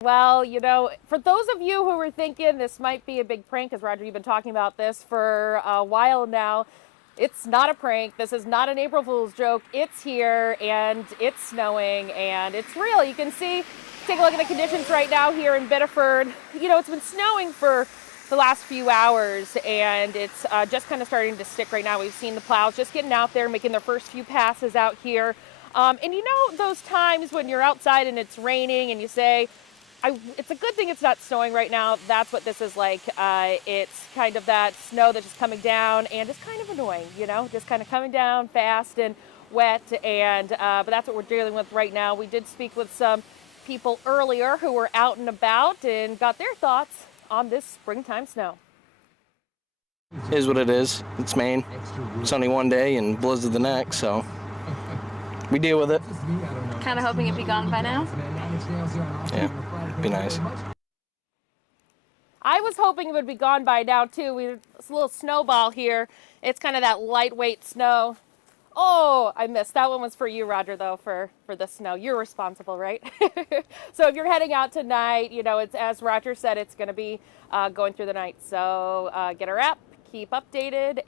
Well, for those of you who were thinking this might be a big prank, because Roger, you've been talking about this for a while now, it's not a prank. This is not an April Fool's joke. It's here, and it's snowing, and it's real. You can see, take a look at the conditions right now here in Biddeford. It's been snowing for the last few hours, and it's just kind of starting to stick right now. We've seen the plows just getting out there, making their first few passes out here. And those times when you're outside and it's raining and you say, it's a good thing it's not snowing right now. That's what this is like. It's kind of that snow that's just coming down and it's kind of annoying, just kind of coming down fast and wet. And but that's what we're dealing with right now. We did speak with some people earlier who were out and about and got their thoughts on this springtime snow. Is what it is. It's Maine. Sunny one day and blizzard the next, so we deal with it. Kind of hoping it'd be gone by now. Yeah, be nice. I was hoping it would be gone by now too. It's a little snowball here. It's kind of that lightweight snow. Oh, I missed. That one was for you, Roger, though, for the snow. You're responsible, right? So if you're heading out tonight, it's, as Roger said, it's going to be going through the night. So get our app, keep updated.